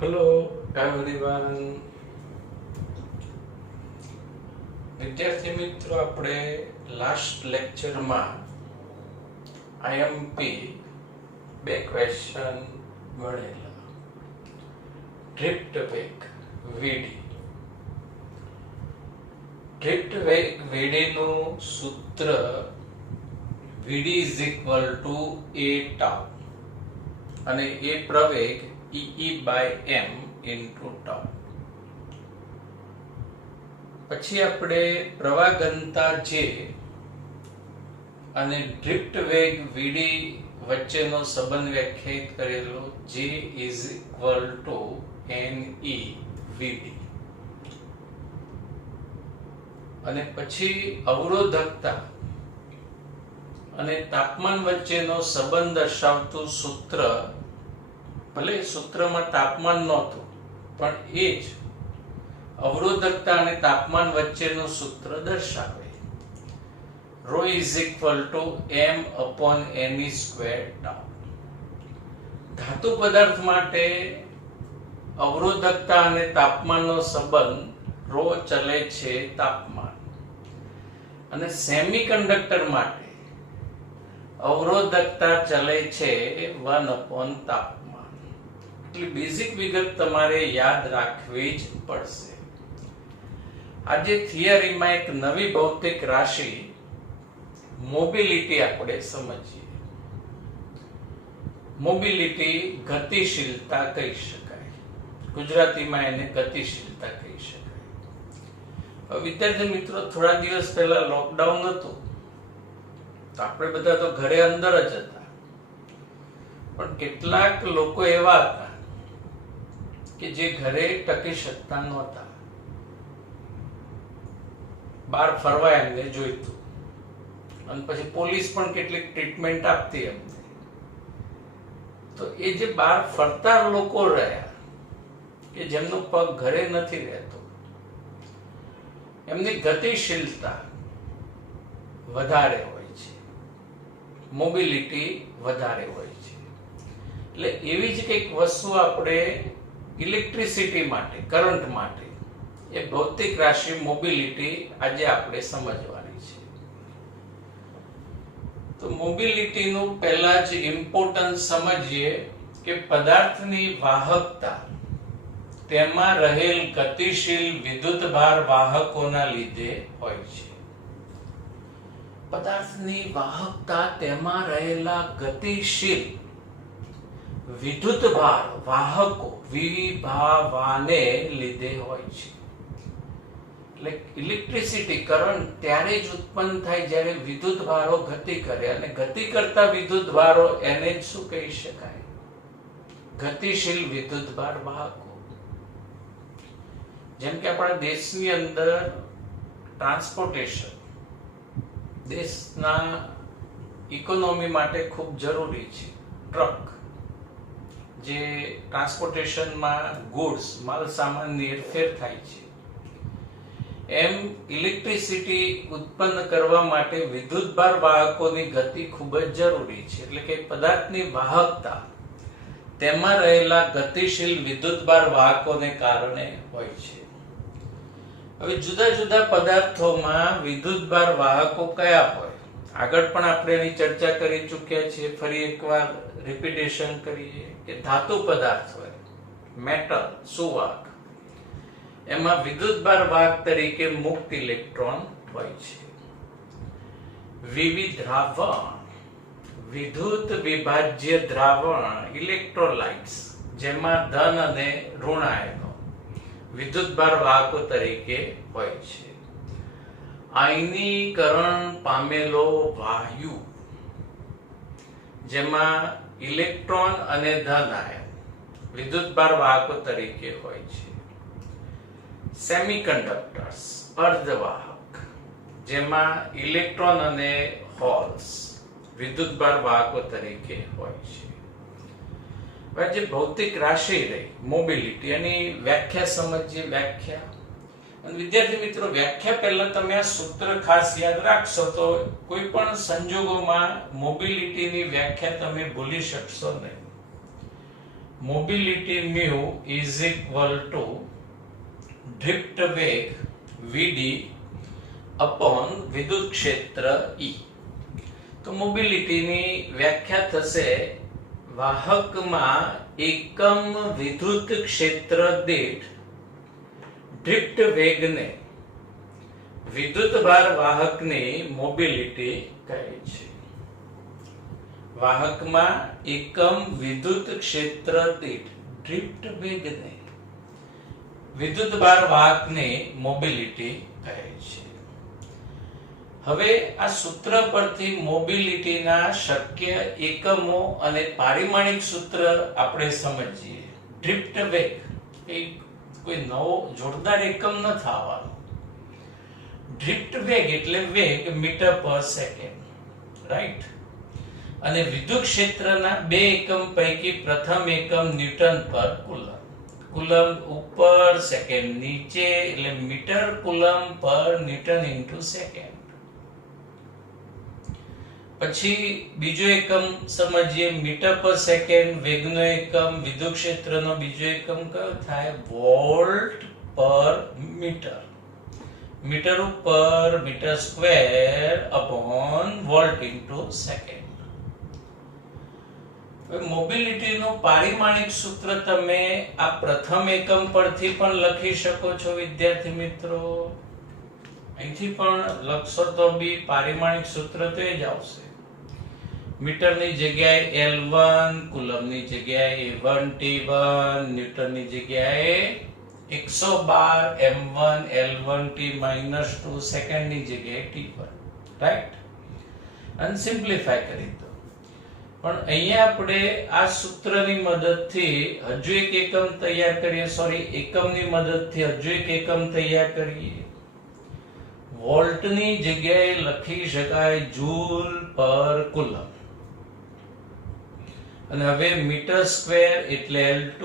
Hello everyone. વિદ્યાર્થી મિત્રો, આપણે લાસ્ટ લેક્ચરમાં IMP બે ક્વેશ્ચન ગણેલા. ડ્રિફ્ટ વેગ VD. ડ્રિફ્ટ વેગ VD નું સૂત્ર VD is equal to a tau અને એ પ્રવેગ E/m into tau. પછી આપણે પ્રવાહ ઘનતા J અને ડ્રિફ્ટ વેગ VD વચ્ચેનો સંબંધ વ્યાખ્યાયિત કરેલો. J is equal to NE VD. અને પછી અવરોધકતા અને તાપમાન વચ્ચેનો સંબંધ દર્શાવતું સૂત્ર, ભલે સૂત્રમાં તાપમાન નહોતું પણ એ જ અવરોધકતા અને તાપમાન વચ્ચેનું સૂત્ર દર્શાવે. ρ is equal to m/ne square tau. ધાતુ પદાર્થ માટે અવરોધકતા અને તાપમાનનો સંબંધ ρ ચલે છે તાપમાન, અને સેમિકન્ડક્ટર માટે અવરોધકતા ચલે છે 1/તાપમાન. એટલે બેઝિક વિગત તમારે યાદ રાખવી જ પડશે. આજે થિયરીમાં એક નવી ભૌતિક રાશિ મોબિલિટી આપણે સમજીએ. મોબિલિટી ગતિશીલતા કહી શકાય, ગુજરાતીમાં એને ગતિશીલતા કહી શકાય. વિદ્યાર્થી મિત્રો, થોડા દિવસ પહેલા લોકડાઉન હતું તો આપણે બધા તો ઘરે અંદર જ હતા, પણ કેટલાક લોકો એવા હતા કે જે ઘરે ટકી શકતા નહોતા, બહાર ફરવા એમને જોઈતું, અને પછી પોલીસ પણ કેટલીક ટ્રીટમેન્ટ આપતી એમને. તો એ જે બહાર ફરતા લોકો રહ્યા કે જેમનો પગ ઘરે નથી રહેતો, એમની ગતિશીલતા વધારે હોય છે, મોબિલિટી વધારે હોય છે. એટલે એવી જ કંઈક વસ્તુ આપણે ઇલેક્ટ્રિસિટી માટે, કરંટ માટે, એ ભૌતિક રાશિ મોબિલિટી આજે આપણે સમજવાની છે. તો મોબિલિટીનું પહેલા જ ઇમ્પોર્ટન્સ સમજીએ કે પદાર્થની વાહકતા તેમાં રહેલ ગતિશીલ વિદ્યુતભાર વાહકોના લીધે હોય છે. પદાર્થની વાહકતા તેમાં રહેલા ગતિશીલ વિદ્યુતભાર વાહકો વિભાવાને લીધે હોય છે. એટલે ઇલેક્ટ્રિસિટી, કરંટ ત્યારે જ ઉત્પન્ન થાય જ્યારે વિદ્યુતભારો ગતિ કરે, અને ગતિ કરતા વિદ્યુતભારો એને જ શું કહી શકાય? ગતિશીલ વિદ્યુતભાર વાહકો. જેમ કે આપણા દેશની અંદર ટ્રાન્સપોર્ટેશન દેશના ઇકોનોમી માટે ખૂબ જરૂરી છે. ટ્રક જે ટ્રાન્સપોર્ટેશનમાં ગુડ્સ, માલ સામાનની હેરફેર થાય છે, એમ ઇલેક્ટ્રિસિટી ઉત્પન્ન કરવા માટે વિદ્યુતભાર વાહકોની ગતિ ખૂબ જ જરૂરી છે. એટલે કે પદાર્થની વાહકતા તેમાં રહેલા ગતિશીલ વિદ્યુતભાર વાહકોને કારણે હોય છે. હવે જુદા જુદા પદાર્થોમાં વિદ્યુતભાર વાહકો કયા હોય? આગળ પણ આપણે એની ચર્ચા કરી ચૂક્યા છીએ. ફરી એકવાર રિપીટેશન કરીએ કે ધાતુ પદાર્થ હોય, મેટલ, સુવાહક, એમાં વિદ્યુતભાર વાહક તરીકે મુક્ત ઇલેક્ટ્રોન હોય છે. વિવિધ દ્રાવણ, વિદ્યુત વિભાજ્ય દ્રાવણ, ઇલેક્ટ્રોલાઇટ્સ, જેમાં ધન અને ઋણ આયનો વિદ્યુતભાર વાહકો તરીકે હોય છે. આયનીકરણ પામેલો વાયુ, જેમાં ઇલેક્ટ્રોન અને ધન આયન વિદ્યુતભાર વાહકો તરીકે હોય છે. સેમિકન્ડક્ટર્સ, અર્ધવાહક, જેમાં ઇલેક્ટ્રોન અને હોલ્સ વિદ્યુતભાર વાહકો તરીકે હોય છે. જે ભૌતિક રાશિ રહી મોબિલિટી, એની વ્યાખ્યા સમજીએ. વ્યાખ્યા, અને વિદ્યાર્થી મિત્રો, વ્યાખ્યા પહેલા તમે આ સૂત્ર ખાસ યાદ રાખશો તો કોઈ પણ સંજોગોમાં મોબિલિટીની વ્યાખ્યા તમે ભૂલી શકશો નહીં. Mobility mu is equal two drift વેગ vd અપોન વિદ્યુત ક્ષેત્ર E. તો મોબિલિટીની વ્યાખ્યા થશે વાહકમાં એકમ વિદ્યુત ક્ષેત્ર દીઠ ડ્રિફ્ટ વેગને વિદ્યુત ભાર વાહકની મોબિલિટી કહે છે. વાહકમાં એકમ વિદ્યુત ક્ષેત્ર દીઠ ડ્રિફ્ટ વેગને વિદ્યુત ભાર વાહકની મોબિલિટી કહે છે. હવે આ સૂત્ર પરથી મોબિલિટીના શક્ય એકમો અને પારિમાણિક સૂત્ર આપણે સમજીએ. ડ્રિફ્ટ વેગ એ કોઈ નવો જોરદાર એકમ ન થવાનો. ડ્રિફ્ટ વેગ એટલે વેગ મીટર પર સેકન્ડ, રાઈટ? અને વિદ્યુત ક્ષેત્રના બે એકમ પૈકી પ્રથમ એકમ ન્યૂટન પર કુલમ. કુલમ ઉપર, સેકન્ડ નીચે, એટલે મીટર કુલમ પર ન્યૂટન ઇન્ટુ સેકન્ડ. પછી બીજો એકમ સમજીએ, મીટર પર સેકન્ડ. વેગનો એકમ, વિદ્યુત ક્ષેત્રનો બીજો એકમ કયો થાય? Volt per metre. મીટર ઉપર metre square upon volt into second. મોબિલિટીનું પારિમાણિક સૂત્ર તમે આ પ્રથમ એકમ પરથી પણ લખી શકો છો વિદ્યાર્થી મિત્રો. અહીંથી પણ લખશો તો બી પારિમાણિક સૂત્ર તો એ જ આવશે. મીટરની જગ્યાએ L1, કુલમની જગ્યાએ A1T1, ન્યૂટનની જગ્યાએ 112 M1 L1T-2, સેકન્ડની જગ્યાએ T1, રાઈટ? અને સિમ્પ્લિફાય કરી દો. પણ અહીંયા આપણે આ સૂત્રની મદદથી હજુ એક એકમ તૈયાર કરીએ. એકમની મદદથી હજુ એક એકમ તૈયાર કરીએ. વોલ્ટની જગ્યાએ લખી શકાય જૂલ પર કુલમ. અને હવે મીટર સ્ક્વેર એટલે L2,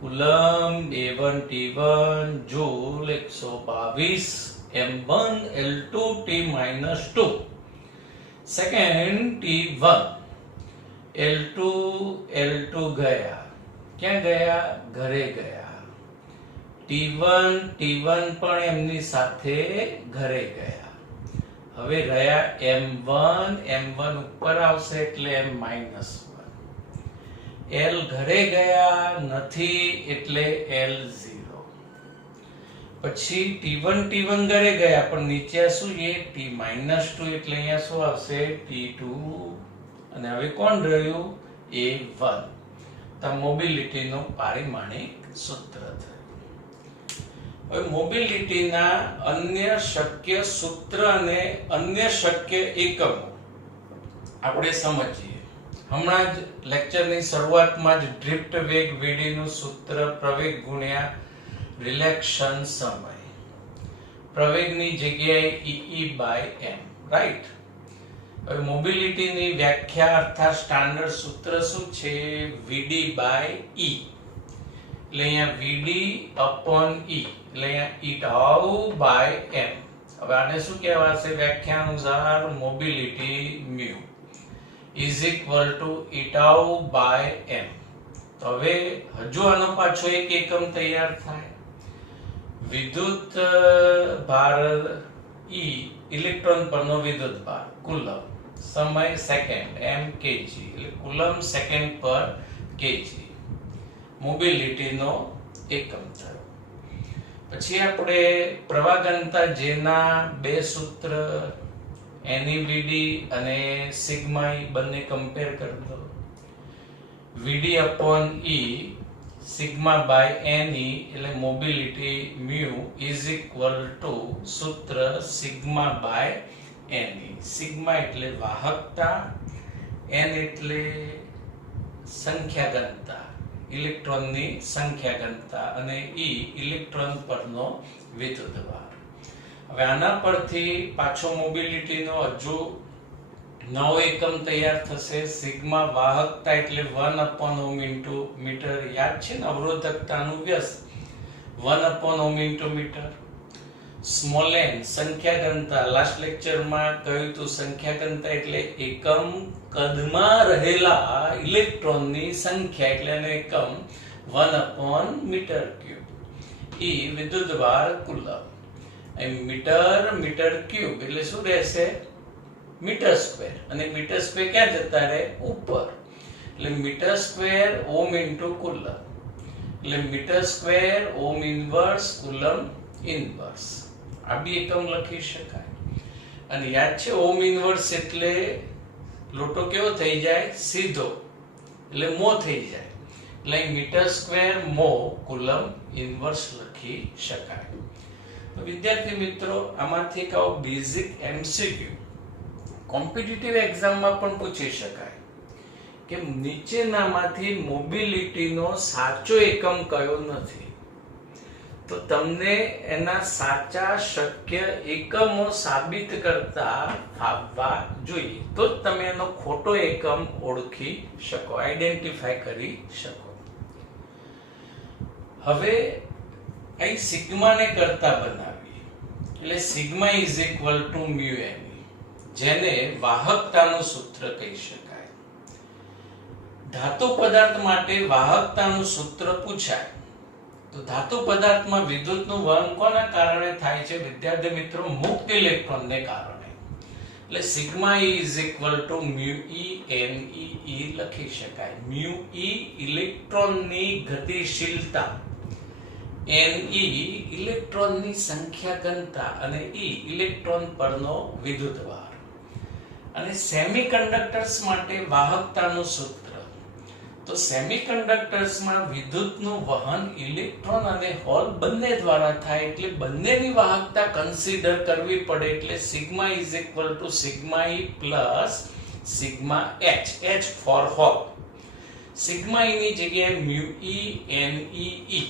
coulomb A1T1, joule 122, M1 L2T-2, second T1. L2 ગયા. ક્યાં ગયા? ઘરે ગયા. T1 પણ એમની સાથે ઘરે ગયા. હવે રહ્યા M1 ઉપર આવશે એટલે M-1. L ઘરે ગયા નથી એટલે L0. પછી T1 ઘરે ગયા પણ નીચે શું છે? T-2 એટલે અહીંયા શું આવશે? T2. અને હવે કોણ રહ્યું? A1. તો મોબિલિટીનું પારિમાણિક સૂત્ર થયું. હવે મોબિલિટીના અન્ય શક્ય સૂત્ર અને અન્ય શક્ય એકમો આપણે સમજીએ. હમણાં જ લેક્ચરની શરૂઆતમાં જ ડ્રિફ્ટ વેગ vd નું સૂત્ર પ્રવેગ ગુણ્યા રિલેક્શન સમય. પ્રવેગની જગ્યાએ E/m, રાઈટ? હવે મોબિલિટીની વ્યાખ્યા અર્થાત સ્ટાન્ડર્ડ સૂત્ર શું છે? vd/e. એટલે અહીંયા vd upon e, એટલે અહીંયા E/m. હવે આને શું કહેવાશે વ્યાખ્યા અનુસાર? Mobility mu is equal to E/m. તો હવે હજુ આનો પાછો એક એકમ તૈયાર થાય. વિદ્યુત ભાર E, ઇલેક્ટ્રોન પરનો વિદ્યુત ભાર, કુલમ, સમય સેકન્ડ, m kg, એટલે કુલમ સેકન્ડ પર kg. મોબિલિટીનો એકમ થયો. પછી આપણે પ્રવાહ ઘનતા જેના બે સૂત્ર NEVD અને સિગ્મા E બંને કમ્પેર કરી દો. VD upon E sigma by NE એટલે mobility mu is equal to સૂત્ર સિગ્મા બાય NE. સિગ્મા એટલે વાહકતા, N એટલે સંખ્યા ઘનતા, ઇલેક્ટ્રોનની સંખ્યા ઘનતા, અને E ઇલેક્ટ્રોન પરનો વિદ્યુત ભાર. હવે આના પરથી પાછો મોબિલિટીનો હજુ નવો એકમ તૈયાર થશે. સિગ્મા વાહકતા એટલે 1/ઓહ્મ ઇન્ટુ મીટર. યાદ છે ને અવરોધકતાનું વ્યસ્ત 1/ઓહ્મ ઇન્ટુ મીટર. સ્મોલ n સંખ્યા ઘનતા, લાસ્ટ લેક્ચરમાં કહ્યું હતું સંખ્યા ઘનતા એટલે એકમ કદમાં રહેલા ઇલેક્ટ્રોનની સંખ્યા, એટલે એનો એકમ 1/મીટર ક્યુબ. E વિદ્યુતભાર કુલમ. મીટર ક્યુબ એટલે શું રહેશે? Metre square. અને મીટર સ્ક્વેર ક્યાં જતા રહે? ઉપર. એટલે metre square ohm into coulomb. એટલે metre square ohm inverse coulomb inverse. આ બી એકમ લખી શકાય. અને યાદ છે ઓમ ઇનવર્સ એટલે લોટો કેવો થઈ જાય? સીધો. એટલે મો થઈ જાય. એટલે મીટર સ્ક્વેર મો કુલમ ઇનવર્સ લખી શકાય. તો વિદ્યાર્થી મિત્રો, આમાંથી એક આવો બેઝિક એમસીક્યુ કોમ્પિટિટિવ એક્ઝામમાં પણ પૂછી શકાય કે નીચેનામાંથી મોબિલિટીનો સાચો એકમ કયો નથી. તો તમને એના સાચા શક્ય એકમો સાબિત કરતા ફાવવા જોઈએ, તો જ તમે એનો ખોટો એકમ ઓળખી શકો, આઈડેન્ટિફાય કરી શકો. હવે અહીં સિગ્માને કરતા બનાવીએ. એટલે sigma is equal to mu M, જેને વાહકતાનું સૂત્ર કહી શકાય. ધાતુ પદાર્થ માટે વાહકતાનું સૂત્ર પૂછાય તો ધાતુ પદાર્થમાં વિદ્યુતનું વહન કોના કારણે થાય છે? વિદ્યાર્થી મિત્રો, મુક્ત ઇલેક્ટ્રોનને કારણે. એટલે sigma is equal to mu E N E લખી શકાય. મ્યુ ઈ ઇલેક્ટ્રોનની ગતિશીલતા, એન ઈ ઇલેક્ટ્રોનની સંખ્યા ઘનતા અને ઈ ઇલેક્ટ્રોન પરનો વિદ્યુતભાર. અને સેમિકન્ડક્ટર્સ માટે વાહકતાનું સૂત્ર. તો સેમિકન્ડક્ટર્સમાં વિદ્યુતનું વહન ઇલેક્ટ્રોન અને હોલ બંને દ્વારા થાય, એટલે બંનેની વાહકતા કન્સિડર કરવી પડે. એટલે sigma is equal to sigma E plus sigma H, H for hole. Sigma E ની જગ્યાએ મ્યુ ઈ એન ઈ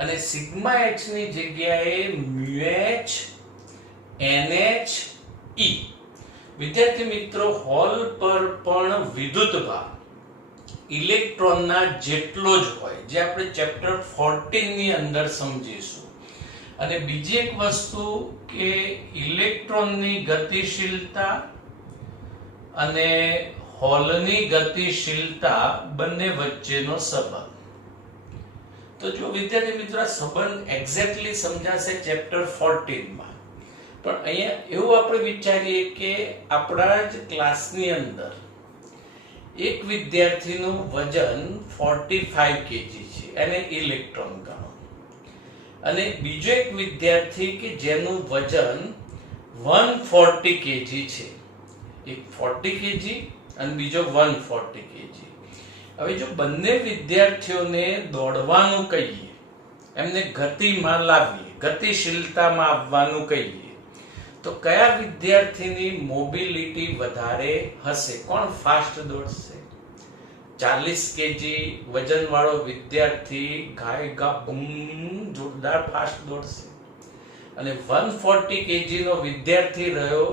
અને સિગ્મા એચ ની જગ્યાએ mu H N H E. વિદ્યાર્થી મિત્રો, હોલ પર પણ વિદ્યુતભાર ઇલેક્ટ્રોનના જેટલો જ હોય, જે આપણે ચેપ્ટર 14 ની અંદર સમજીશું. અને બીજી એક વસ્તુ કે ઇલેક્ટ્રોનની ગતિશીલતા અને હોલની ગતિશીલતા બંને વચ્ચેનો સંબંધ. તો જો વિદ્યાર્થી મિત્રો, આ સંબંધ એક્ઝેક્ટલી સમજાશે ચેપ્ટર 14 માં. પણ અહીંયા એવું આપણે વિચારીએ કે આપણા જ ક્લાસની અંદર એક વિદ્યાર્થીનું વજન 45 kg છે, એને ઇલેક્ટ્રોન ગણો. અને બીજો એક વિદ્યાર્થી કે જેનું વજન 140 kg છે, એક 40 kg અને બીજો 140 kg. હવે જો બંને વિદ્યાર્થીઓને દોડવાનું કહીએ, એમને ગતિમાં લાવીએ, ગતિશીલતામાં આવવાનું કહીએ, તો કયા વિદ્યાર્થીની મોબિલિટી વધારે હશે? કોણ ફાસ્ટ દોડશે? 40 kg વજન વાળો વિદ્યાર્થી ગાયગા બૂમ જોરદાર ફાસ્ટ દોડશે. અને 140 kg નો વિદ્યાર્થી રહ્યો,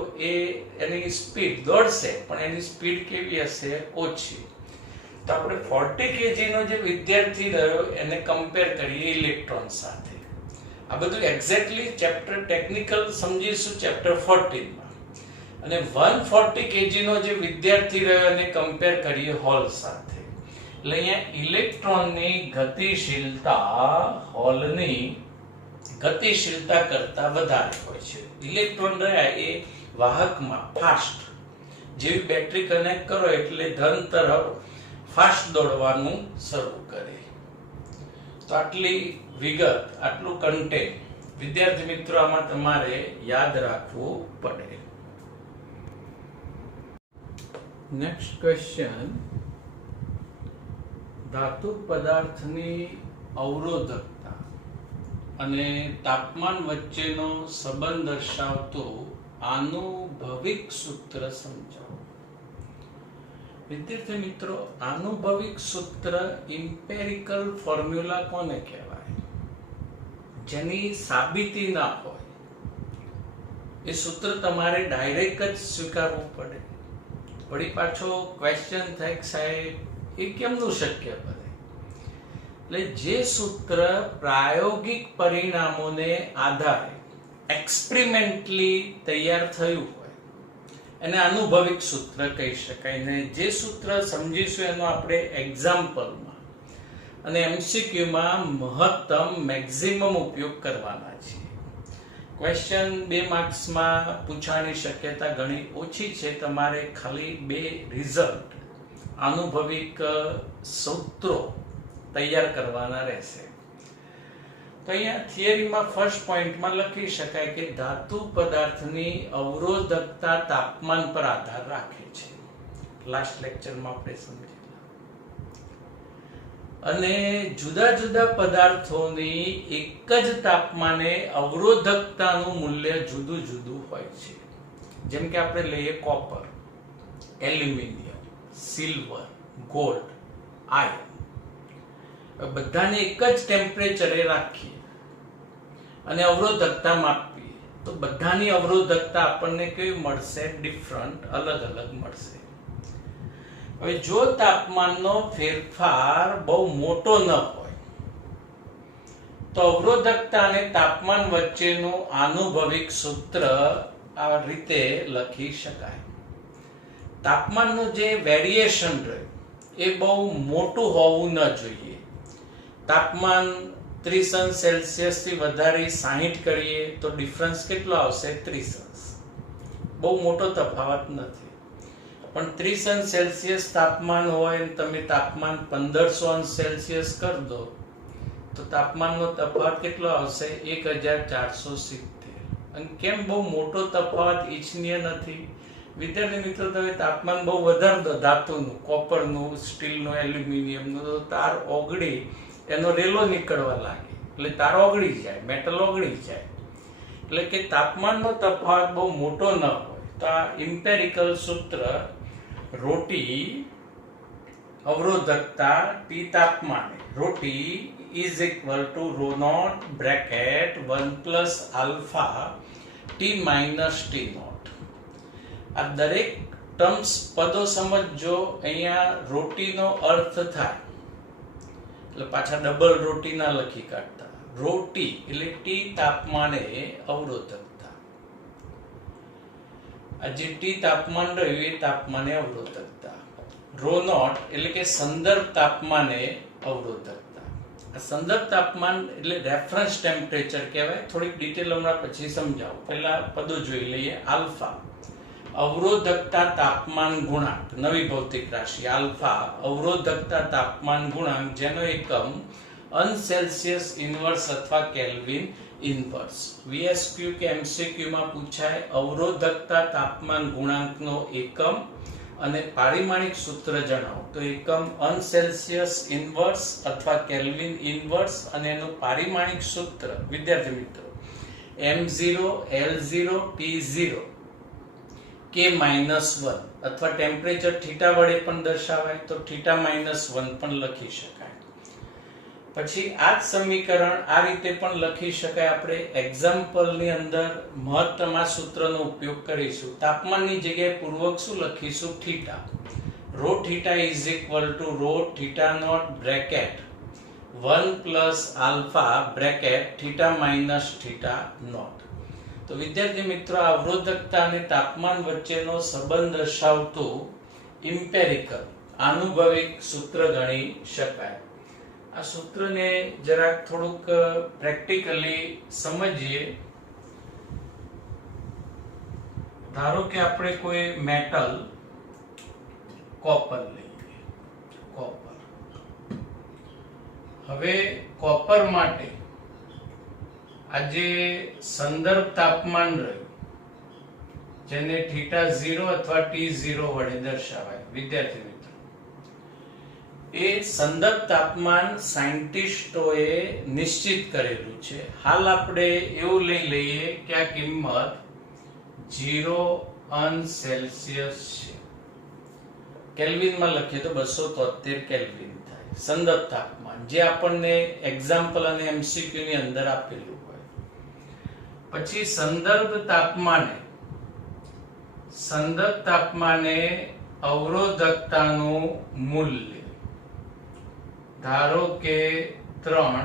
એની સ્પીડ દોડશે, પણ એની સ્પીડ કેવી હશે? ઓછી. તો આપણે 40 kg નો જે વિદ્યાર્થી રહ્યો એને કમ્પેર કરીએ ઇલેક્ટ્રોન સાથે. આ બધું એક્ઝેક્ટલી ચેપ્ટર ટેકનિકલ સમજીશું ચેપ્ટર 14 માં. અને 140 kg નો જે વિદ્યાર્થી રહ્યો એને કમ્પેર કરીએ હોલ સાથે. એટલે અહીંયા ઇલેક્ટ્રોનની ગતિશીલતા હોલની ગતિશીલતા કરતા વધારે હોય છે. ઇલેક્ટ્રોન રહ્યા એ વાહકમાં ફાસ્ટ, જેવી બેટરી કનેક્ટ કરો એટલે ધન તરફ ફાસ્ટ દોડવાનું શરૂ કરે. તો આટલી વિગત, આટલું કન્ટેન્ટ વિદ્યાર્થી મિત્રો આમાં તમારે યાદ રાખવું પડે. નેક્સ્ટ ક્વેશ્ચન, ધાતુ પદાર્થની અવરોધકતા અને તાપમાન વચ્ચેનો સંબંધ દર્શાવતું આનુભવિક સૂત્ર સમજાવો. વિદ્યાર્થી મિત્રો, આનુભવિક સૂત્ર, ઇમ્પેરિકલ ફોર્મ્યુલા કોને કહેવાય? જેની સાબિતી ના હોય એ સૂત્ર તમારે ડાયરેક્ટ જ સ્વીકારવું પડે. વળી પાછો ક્વેશ્ચન થાય કે સાહેબ એ કેમનું શક્ય બને? એટલે જે સૂત્ર પ્રાયોગિક પરિણામોને આધારે એક્સપેરિમેન્ટલી તૈયાર થયું હોય એને અનુભવિક સૂત્ર કહી શકાય. ને જે સૂત્ર સમજીશું એનો આપણે એક્ઝામ્પલમાં અને એમસીક્યુમાં મહત્તમ મેક્સિમમ ઉપયોગ કરવાના છે. ક્વેશ્ચન 2 માર્ક્સમાં પૂછવાની શક્યતા ઘણી ઓછી છે. તમારે ખાલી 2 રિઝલ્ટ અનુભવિક સૂત્રો તૈયાર કરવાના રહેશે. તો અહીંયા થિયરીમાં ફર્સ્ટ પોઈન્ટમાં લખી શકાય કે ધાતુ પદાર્થની અવરોધકતા તાપમાન પર આધાર રાખે છે. લાસ્ટ લેક્ચરમાં આપણે સમજ્યા. અને જુદા જુદા પદાર્થોની એક જ તાપમાને અવરોધકતાનું મૂલ્ય જુદું જુદું હોય છે. જેમ કે આપણે લઈએ copper, aluminium, silver, gold, iron. બધાને એક જ ટેમ્પરેચરે રાખીએ અને અવરોધકતા માપીએ તો બધાની અવરોધકતા આપણને કેવી મળશે? ડિફરન્ટ, અલગ અલગ મળશે. હવે જો તાપમાનનો ફેરફાર બહુ મોટો ન હોય તો અવરોધકતા અને તાપમાન વચ્ચેનું આનુભવિક સૂત્ર આ રીતે લખી શકાય. તાપમાનનું જે વેરિએશન રહે એ બહુ મોટું હોવું ન જોઈએ. તાપમાન 30°C થી વધારી 60 કરીએ તો ડિફરન્સ કેટલો આવશે? 30°. બહુ મોટો તફાવત નથી. પણ 30°C તાપમાન હોય અને તમે તાપમાન 1500°C કરી દો તો તાપમાનનો તફાવત કેટલો આવશે? 1470. અને કેમ બહુ મોટો તફાવત ઈચ્છનીય નથી? વિદ્યાર્થી મિત્રો, તમે તાપમાન બહુ વધારે દો ધાતુનું, કોપરનું, સ્ટીલનું, એલ્યુમિનિયમનું, તો તાર ઓગળી એનો રેલો નીકળવા લાગે એટલે તાર ઓગળી જાય, મેટલ ઓગળી જાય. એટલે કે તાપમાનનો તફાવત બહુ મોટો ન હોય તો આ ઇમ્પેરિકલ સૂત્ર રોટી અવરોધકતા ટી તાપમાને rho T is equal to ρ naught bracket 1 plus alpha T minus T naught. આ દરેક ટર્મ્સ પદો સમજો. અહીંયા રોટીનો અર્થ થાય એટલે પાછા ડબલ રોટી ના લખી કાઢતા. રોટી એટલે ટી તાપમાને અવરોધકતા. આ જે ટી તાપમાન રહ્યું એ તાપમાને અવરોધકતા. ρ નોટ એટલે કે સંદર્ભ તાપમાને અવરોધકતા. આ સંદર્ભ તાપમાન એટલે રેફરન્સ ટેમ્પરેચર કહેવાય. થોડીક ડિટેલ હમણાં પછી સમજાવું. પહેલા પદો જોઈ લઈએ. આલ્ફા અવરોધકતા તાપમાન ગુણાંક, નવી ભૌતિક રાશિ. આલ્ફા અવરોધકતા તાપમાન ગુણાંક જેનો એકમ અનસેલ્સિયસ ઇન્વર્સ અથવા કેલ્વિન ઇન્વર્સ. વીએસક્યુ કે એમસીક્યુ માં પૂછાય અવરોધકતા તાપમાન ગુણાંકનો એકમ અને પારિમાણિક સૂત્ર જણાવો. તો એકમ અનસેલ્સિયસ ઇન્વર્સ અથવા કેલ્વિન ઇન્વર્સ અને એનું પારિમાણિક સૂત્ર વિદ્યાર્થી મિત્રો m0 l0 t0 K-1 અથવા ટેમ્પરેચર થીટા વડે પણ દર્શાવાય તો θ-1 પણ લખી શકાય. પછી આ જ સમીકરણ આ રીતે પણ લખી શકાય. આપણે એક્ઝામ્પલ ની અંદર મહત્તમ આ સૂત્રનો ઉપયોગ કરીશું. તાપમાનની જગ્યાએ પૂર્વક શું લખીશું? Theta. ρ theta is equal to ρ theta naught bracket 1 plus alpha bracket theta minus theta naught. તો વિદ્યાર્થી મિત્રો, અવરોધકતા અને તાપમાન વચ્ચેનો સંબંધ દર્શાવતું ઇમ્પેરિકલ આનુભવિક સૂત્ર ગણી શકાય. આ સૂત્રને જરાક થોડુંક પ્રેક્ટિકલી સમજીએ. ધારો કે આપણે કોઈ મેટલ કોપર લઈએ. કોપર. હવે કોપર માટે આ જે સંદર્ભ તાપમાન રહ્યું જેને θ0 અથવા t0 વડે દર્શાવાય. વિદ્યાર્થી મિત્રો, એ સંદર્ભ તાપમાન સાયન્ટિસ્ટોએ નિશ્ચિત કરેલું છે. હાલ આપણે એવું લઈ લઈએ કે આ કિંમત 0°C છે. કેલ્વિનમાં લખીએ તો 273 કેલ્વિન થાય સંદર્ભ તાપમાન, જે આપણને એક્ઝામ્પલ અને એમસીક્યુ ની અંદર આપેલું હોય. પછી સંદર્ભ તાપમાને અવરોધકતાનું મૂલ્ય ધારો કે 3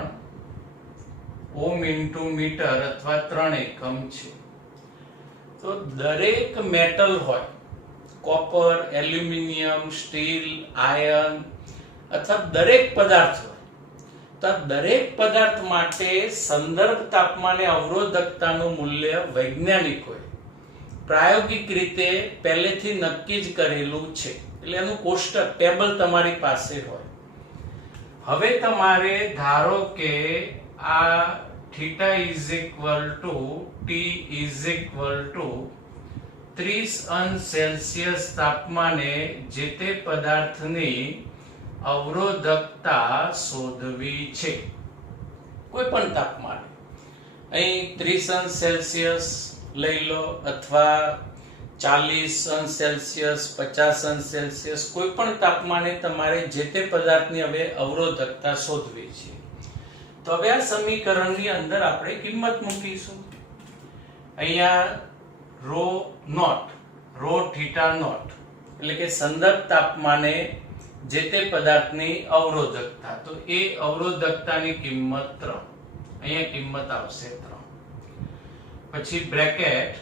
ઓમ ઇન્ટુ મીટર અથવા 3 એકમ છે. તો દરેક મેટલ હોય, કોપર, એલ્યુમિનિયમ, સ્ટીલ, આયર્ન અથવા દરેક પદાર્થ હોય, તો દરેક પદાર્થ માટે સંદર્ભ તાપમાને અવરોધકતાનું મૂલ્ય વૈજ્ઞાનિકોએ પ્રાયોગિક રીતે પહેલેથી નક્કી જ કરેલું છે. એટલે એનું કોષ્ટક ટેબલ તમારી પાસે હોય. હવે તમારે ધારો કે આ theta is equal two T is equal two 30 અંશ સેલ્સિયસ તાપમાને જે તે પદાર્થની અવરોધકતા શોધવી છે. કોઈ પણ તાપમાને, અહીં 30 અંશ સેલ્સિયસ લઈ લો અથવા 40 અંશ સેલ્સિયસ, 50 અંશ સેલ્સિયસ, કોઈ પણ તાપમાને તમારે જે તે પદાર્થની હવે અવરોધકતા શોધવી છે. તો હવે આ સમીકરણની અંદર આપણે કિંમત મૂકીશું. અહીંયા rho naught, rho theta naught એટલે કે સંદર્ભ તાપમાને જે તે પદાર્થની અવરોધકતા. તો એ અવરોધકતાની કિંમત 3. અહીંયા કિંમત આવશે 3. પછી બ્રેકેટ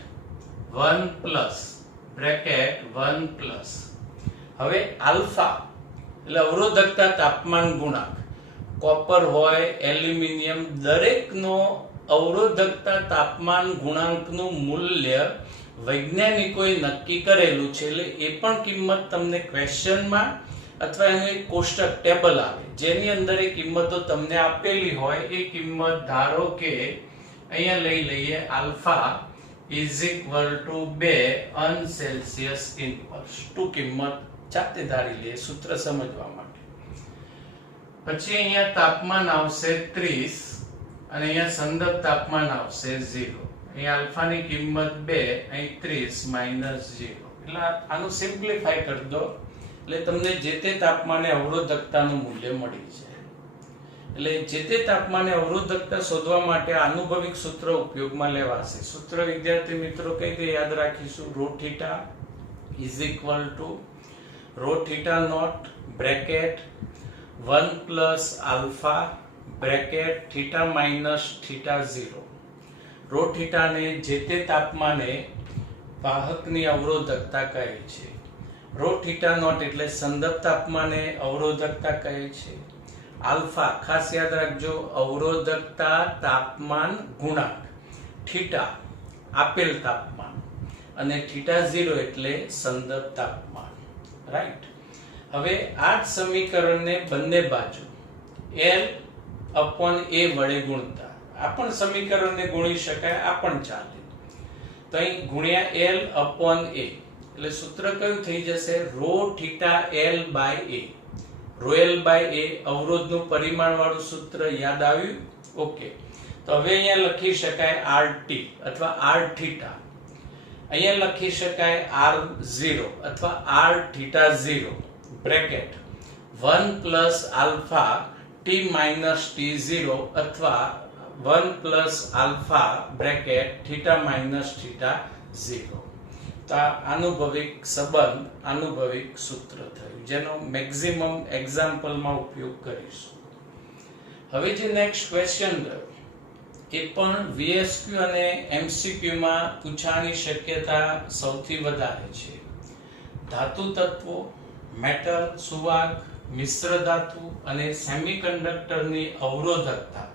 1 પ્લસ હવે આલ્ફા એટલે અવરોધકતા તાપમાન ગુણાંક. કોપર હોય, એલ્યુમિનિયમ, દરેકનો અવરોધકતા તાપમાન ગુણાંકનું મૂલ્ય વૈજ્ઞાનિકોએ નક્કી કરેલું છે. એટલે એ પણ કિંમત તમને ક્વેશ્ચનમાં અથવા એનું એક કોષ્ટક ટેબલ આવે જેની અંદર એ કિંમતો તમને આપેલી હોય. એ કિંમત ધારો કે અહીંયા લઈ લઈએ આલ્ફા ઇઝ ઇક્વલ ટુ 2 અંશ સેલ્સિયસ ઇનવર્સ. કિંમત જાતે ધારી લઈએ સૂત્ર સમજવા માટે. પછી અહીંયા તાપમાન આવશે 30 અને અહીંયા સંદર્ભ તાપમાન આવશે 0. અહીંયા આલ્ફાની કિંમત 2, અહીં 30 માઈનસ 0. એટલે આનું સિમ્પ્લિફાય કરી દો એટલે તમને જે તે તાપમાને અવરોધકતાનું મૂલ્ય મળી જાય. એટલે જે તે તાપમાને અવરોધકતા શોધવા માટે આનુભવિક સૂત્ર ઉપયોગમાં લેવાશે. સૂત્ર વિદ્યાર્થી મિત્રો કઈ રીતે યાદ રાખીશું? Rho theta is equal to rho theta naught bracket 1 plus alpha bracket theta minus theta 0. Rho થીટાને જે તે તાપમાને વાહકની અવરોધકતા કહે છે. રો થીટા નોટ એટલે સંદર્ભ તાપમાને અવરોધકતા કહે છે. આલ્ફા ખાસ યાદ રાખજો, અવરોધકતા તાપમાન ગુણાંક. થીટા આપેલ તાપમાન અને થીટા 0 એટલે સંદર્ભ તાપમાન. રાઈટ. હવે આ જ સમીકરણને બંને બાજુ L/A વડે ગુણતા આ પણ સમીકરણને ગુણી શકાય, આ પણ ચાલે. તો અહીં ગુણ્યા L/A એટલે સૂત્ર કયું થઈ જશે? Rho theta L by A. Rho L by A અવરોધનું પરિમાણ વાળું સૂત્ર યાદ આવ્યું? ઓકે. તો હવે અહીંયા લખી શકાય RT અથવા R થીટા. અહીંયા લખી શકાય R0 અથવા R theta 0 bracket 1 plus alpha T minus T0 અથવા 1 plus alpha bracket theta minus theta 0. તો આ આનુભવિક સંબંધ, આનુભવિક સૂત્ર થયું જેનો મેક્સિમમ એક્ઝામ્પલમાં ઉપયોગ કરીશું. હવે જે નેક્સ્ટ ક્વેશ્ચન રહ્યો એ પણ VSQ અને MCQ માં પૂછાની શક્યતા સૌથી વધારે છે. ધાતુ તત્વો, મેટલ, સુવાહક, મિશ્ર ધાતુ અને સેમિકન્ડક્ટરની અવરોધકતા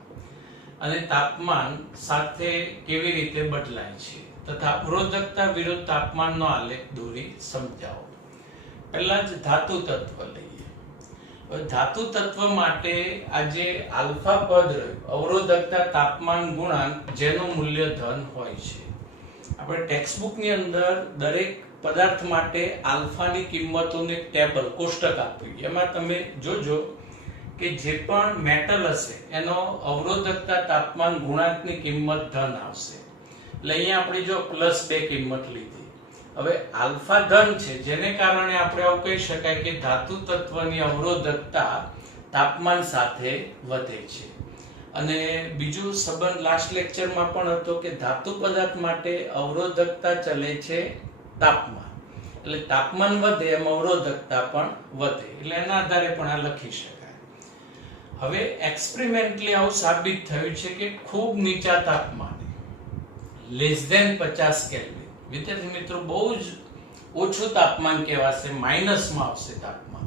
અને તાપમાન સાથે કેવી રીતે બદલાય છે તથા અવરોધકતા વિરુદ્ધ તાપમાનનો આલેખ દોરી સમજાવો. પહેલા જ ધાતુ તત્વ લઈએ. ધાતુ તત્વ માટે આજે આલ્ફા પદ રહ્યું અવરોધકતા તાપમાન ગુણાંક જેનું મૂલ્ય ધન હોય છે. આપણે ટેક્સ્ટબુક ની અંદર દરેક પદાર્થ માટે આલ્ફાની કિંમતોનું એક ટેબલ કોષ્ટક આપ્યું. એમાં તમે જોજો કે જે પણ મેટલ હશે એનો અવરોધકતા તાપમાન ગુણાંકની કિંમત ધન આવશે. એટલે અહીંયા આપણે જો +2 કિંમત લીધી. હવે આલ્ફા ધન છે જેને કારણે આપણે આવું કહી શકાય કે ધાતુ તત્વની અવરોધકતા તાપમાન સાથે વધે છે. અને બીજું સંબંધ લાસ્ટ લેક્ચરમાં પણ હતો કે ધાતુ પદાર્થ માટે અવરોધકતા ચલે છે તાપમાન. એટલે તાપમાન વધે એમ અવરોધકતા પણ વધે. એટલે એના આધારે પણ આ લખી શકાય. હવે એક્સપેરિમેન્ટલી આવું સાબિત થયું છે કે ખૂબ નીચા તાપમાને લેસ ધેન 50 કેલ્વિન, વિદ્યાર્થી મિત્રો બહુ જ ઓછું તાપમાન કહેવાશે, માઇનસમાં આવશે તાપમાન,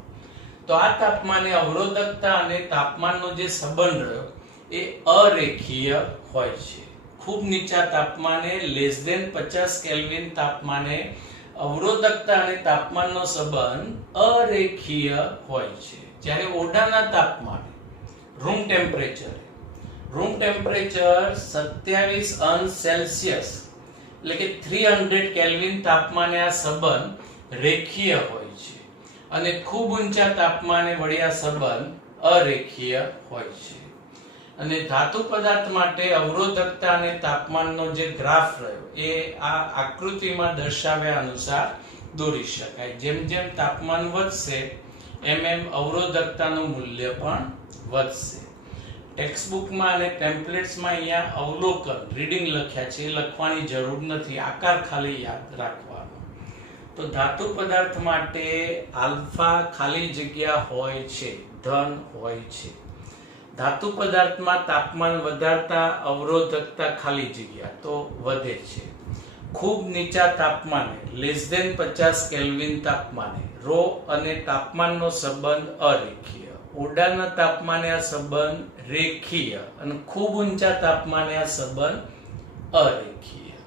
તો આ તાપમાને અવરોધકતા અને તાપમાનનો જે સંબંધ રહ્યો એ અરેખીય હોય છે. ખૂબ નીચા તાપમાને લેસ ધેન 50 કેલ્વિન તાપમાને અવરોધકતા અને તાપમાનનો સંબંધ અરેખીય હોય છે. જ્યારે ઓરડાના તાપમાને રૂમ ટેમ્પરેચર 27 અંશ સેલ્સિયસ એટલે કે 300 કેલ્વિન તાપમાને આ સંબંધ રેખીય હોય છે અને ખૂબ ઊંચા તાપમાને વળી આ સંબંધ અરેખીય હોય છે. અને ધાતુ પદાર્થ માટે અવરોધકતા અને તાપમાનનો જે ગ્રાફ રહ્યો એ આ આકૃતિમાં દર્શાવ્યા અનુસાર દોરી શકાય. જેમ જેમ તાપમાન વધશે એમ અવરોધકતાનું મૂલ્ય પણ વધશે. ટેક્સ્ટબુકમાં અને ટેમ્પલેટ્સમાં અહીંયા અવલોકન રીડિંગ લખ્યા છે, એ લખવાની જરૂર નથી, આકાર ખાલી યાદ રાખવાનો. તો ધાતુ પદાર્થ માટે આલ્ફા ખાલી જગ્યા હોય છે, ધન હોય છે. ધાતુ પદાર્થમાં તાપમાન વધારતા અવરોધકતા ખાલી જગ્યા તો વધે છે. ખૂબ નીચા તાપમાને લેસ ધેન 50 કેલ્વિન તાપમાને રો અને તાપમાનનો સંબંધ અરેખીય, ઓરડાના તાપમાને આ સંબંધ રેખીય અને ખૂબ ઊંચા તાપમાને આ સંબંધ અરેખીય.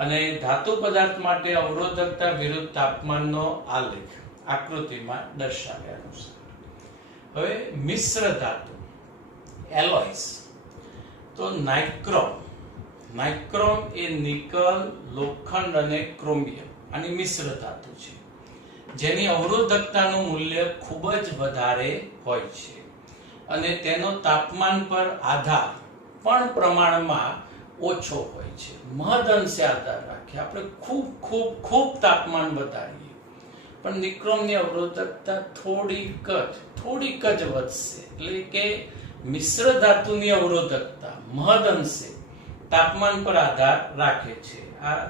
અને ધાતુ પદાર્થ માટે અવરોધકતા વિરુદ્ધ તાપમાનનો આલેખ આકૃતિમાં દર્શાવ્યા અનુસાર. હવે મિશ્ર ધાતુ એલોયસ, તો નાઇક્રોમ એ નિકલ, લોખંડ અને ક્રોમિયમ આની મિશ્ર ધાતુ છે, જેની અવરોધકતાનું મૂલ્ય ખૂબ જ વધારે હોય છે અને તેનો તાપમાન પર આધાર પણ પ્રમાણમાં ઓછો હોય છે. મહદઅંશે આધાર રાખે, આપણે ખૂબ તાપમાન વધારીએ પણ નિક્રોમની અવરોધકતા થોડીક જ વધશે. એટલે કે મિશ્ર ધાતુની અવરોધકતા મહદઅંશે તાપમાન પર આધાર રાખે છે. આ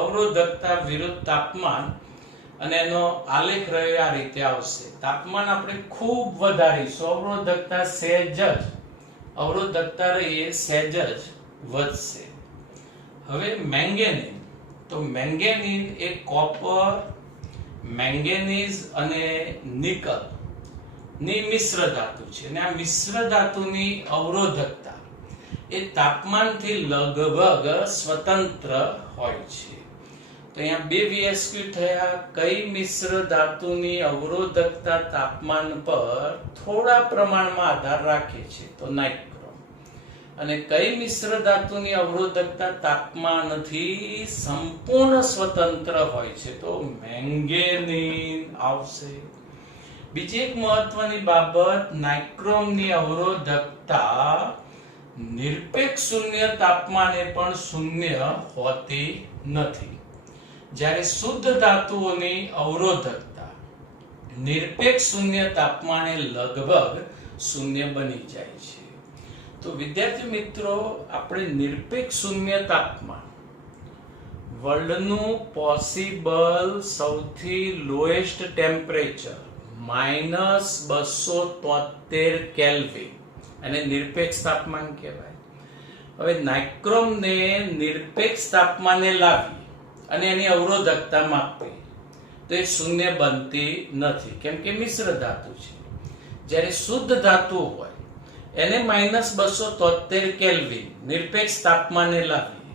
અવરોધકતા વિરુદ્ધ તાપમાન અને એનો આલેખ રહ્યો આ રીતે આવશે. તાપમાન આપણે ખૂબ વધારીશું, અવરોધકતા રહી એ સહેજ જ વધશે. હવે મેંગેનીન, તો મેંગેનીન એ કોપર, મેંગેનીઝ અને નિકલ ની મિશ્ર ધાતુ છે અને આ મિશ્ર ધાતુની અવરોધકતા એ તાપમાનથી લગભગ સ્વતંત્ર હોય છે. તો અહીંયા બે VSQ થયા. કઈ મિશ્ર ધાતુની અવરોધકતા તાપમાન પર થોડા પ્રમાણમાં આધાર રાખે છે? તો નાઇક્રોમ. અને કઈ મિશ્ર ધાતુની અવરોધકતા તાપમાનથી સંપૂર્ણ સ્વતંત્ર હોય છે? તો મેંગેનીન આવશે. બીજી એક મહત્વની બાબત, નાઇક્રોમની અવરોધકતા નિરપેક્ષ શૂન્ય તાપમાને પણ શૂન્ય હોતી નથી, જ્યારે શુદ્ધ ધાતુઓની અવરોધકતા નિરપેક્ષ શૂન્ય તાપમાને લગભગ શૂન્ય બની જાય છે. તો વિદ્યાર્થી મિત્રો, આપણે નિરપેક્ષ શૂન્ય તાપમાન વર્લ્ડનું પોસિબલ સૌથી લોએસ્ટ ટેમ્પરેચર -273 કેલ્વિન અને નિરપેક્ષ તાપમાન કહેવાય. હવે નાઇક્રોમને નિરપેક્ષ તાપમાને લાવી અને એની અવરોધકતા માપવી તો એ શૂન્ય બનતી નથી, કેમ કે મિશ્ર ધાતુ છે. જ્યારે શુદ્ધ ધાતુ હોય એને -273 કેલ્વિન નિરપેક્ષ તાપમાને લાવી,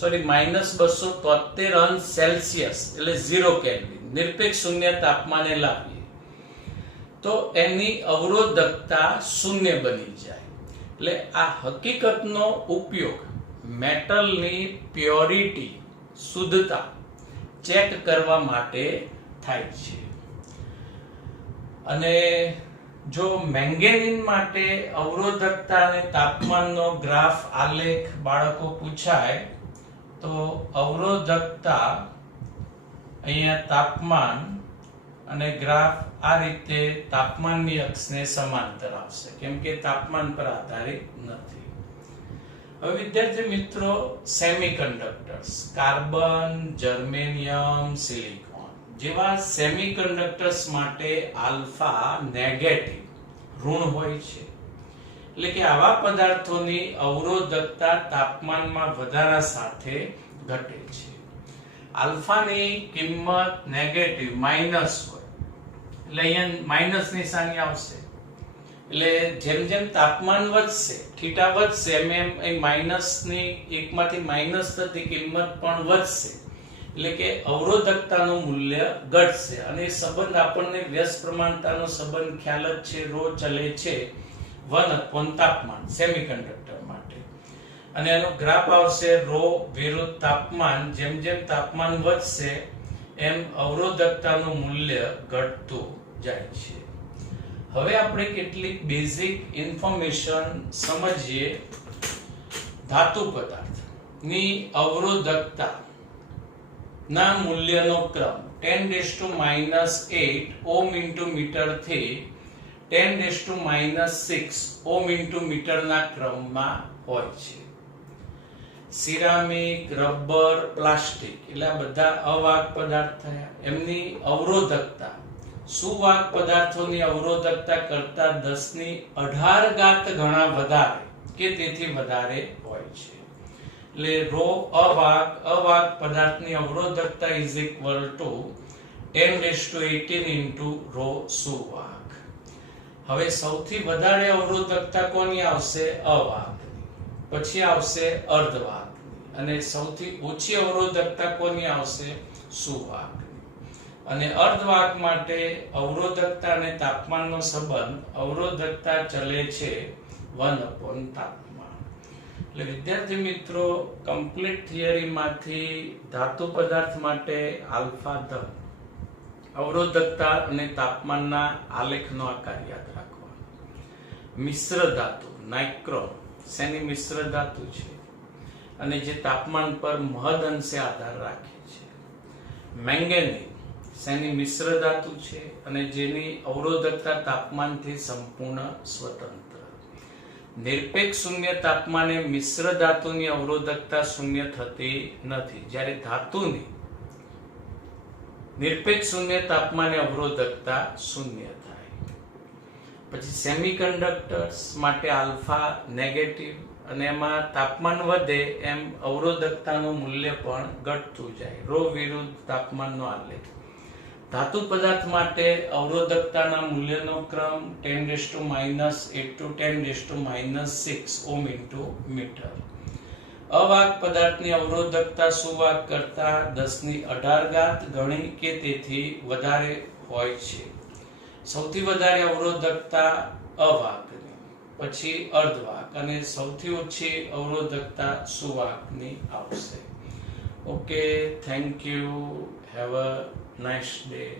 -273 અંશ સેલ્સિયસ એટલે 0 કેલ્વિન નિરપેક્ષ શૂન્ય તાપમાને લાવી તો એની અવરોધકતા શૂન્ય બની જાય. એટલે આ હકીકતનો ઉપયોગ મેટલની પ્યોરિટી, શુદ્ધતા ચેક કરવા માટે થાય છે. અને જો મેંગેનીન માટે અવરોધકતા અને તાપમાનનો ગ્રાફ આલેખ બાળકો પૂછાય તો અવરોધકતા અહીંયા તાપમાન અને ગ્રાફ આ રીતે તાપમાનની અક્ષને સમાંતર આવશે, કેમ કે તાપમાન પર આધારિત નથી. હવે વિદ્યાર્થી મિત્રો, સેમિકન્ડક્ટર્સ, કાર્બન, જર્મેનિયમ, સિલિકોન જેવા સેમિકન્ડક્ટર્સ માટે આલ્ફા નેગેટિવ ઋણ હોય છે એટલે કે આવા પદાર્થોની અવરોધકતા તાપમાનમાં વધારા સાથે ઘટે છે. આલ્ફાની કિંમત નેગેટિવ માઈનસ હોય એટલે અહીંયા માઈનસ નિશાની આવશે. એટલે જેમ જેમ તાપમાન વધશે, થીટા વધશે, એમ એમ એ માઈનસની એકમાંથી માઈનસ થતી કિંમત પણ વધશે. એટલે કે અવરોધકતાનું મૂલ્ય ઘટશે. અને એ સંબંધ આપણને વ્યસ્ત પ્રમાણતાનો સંબંધ ખ્યાલ જ છે, રો ચલે છે 1 તાપમાન સેમિકન્ડક્ટર માટે. અને એનો ગ્રાફ આવશે રો વિરુદ્ધ તાપમાન. જેમ જેમ તાપમાન વધશે એમ અવરોધકતાનું મૂલ્ય ઘટતું જાય છે. હવે આપણે કેટલીક બેઝિક ઇન્ફોર્મેશન સમજીએ. ધાતુ પદાર્થની અવરોધકતા ના મૂલ્યનો ક્રમ 10⁻⁸ ઓહમ ઇન્ટુ મીટર થી 10⁻⁶ ઓહમ ઇન્ટુ મીટર ના ક્રમમાં હોય છે. સિરામિક, રબર, પ્લાસ્ટિક એટલે આ બધા અવાહક પદાર્થ થયા. એમની અવરોધકતા સુવાહક પદાર્થોની અવરોધકતા કરતા 10⁸ ગણા વધારે કે તેથી વધારે હોય છે. એટલે રો અવાહક પદાર્થની અવરોધકતા is equal to 10⁻18 into rho સુવાહક. હવે સૌથી વધારે અવરોધકતા કોની આવશે? અવાહકની. પછી આવશે અર્ધવાહકની. અને સૌથી ઓછી અવરોધકતા કોની આવશે? સુવાહકની. અને અર્ધવાહક માટે અવરોધકતા અને તાપમાનનો સંબંધ, અવરોધકતા ચલે છે 1 તાપમાન. એટલે વિદ્યાર્થી મિત્રો, કમ્પ્લીટ થિયરીમાંથી ધાતુ પદાર્થ માટે આલ્ફા ધન, અવરોધકતા અને તાપમાનના આલેખનો આકાર યાદ રાખવાનો. મિશ્ર ધાતુ નાઇક્રોમ શેની મિશ્ર ધાતુ છે અને જે તાપમાન પર મહદ અંશે આધાર રાખે છે. મેંગેનીઝ શેની મિશ્ર ધાતુ છે અને જેની અવરોધકતા તાપમાનથી સંપૂર્ણ સ્વતંત્ર. નિરપેક્ષ શૂન્ય તાપમાને મિશ્ર ધાતુની અવરોધકતા શૂન્ય થતી નથી, જ્યારે ધાતુની નિરપેક્ષ શૂન્ય તાપમાને અવરોધકતા શૂન્ય થાય. પછી સેમિકન્ડક્ટર્સ માટે આલ્ફા નેગેટિવ, અને એમાં તાપમાન વધે એમ અવરોધકતાનું મૂલ્ય પણ ઘટતું જાય. રો વિરુદ્ધ તાપમાનનો આલેખ. ધાતુ પદાર્થ માટે અવરોધકતાના મૂલ્યનો ક્રમ 10⁻8 to 10⁻6 ઓહમ ઇન્ટુ મીટર. અવાહક પદાર્થની અવરોધકતા સુવાહક કરતા 10⁸ ગણી કે તેથી વધારે હોય છે. સૌથી વધારે અવરોધકતા અવાહકની, પછી અર્ધવાહક, અને સૌથી ઓછી અવરોધકતા સુવાહકની આવશે. Okay, thank you. Have a nice day.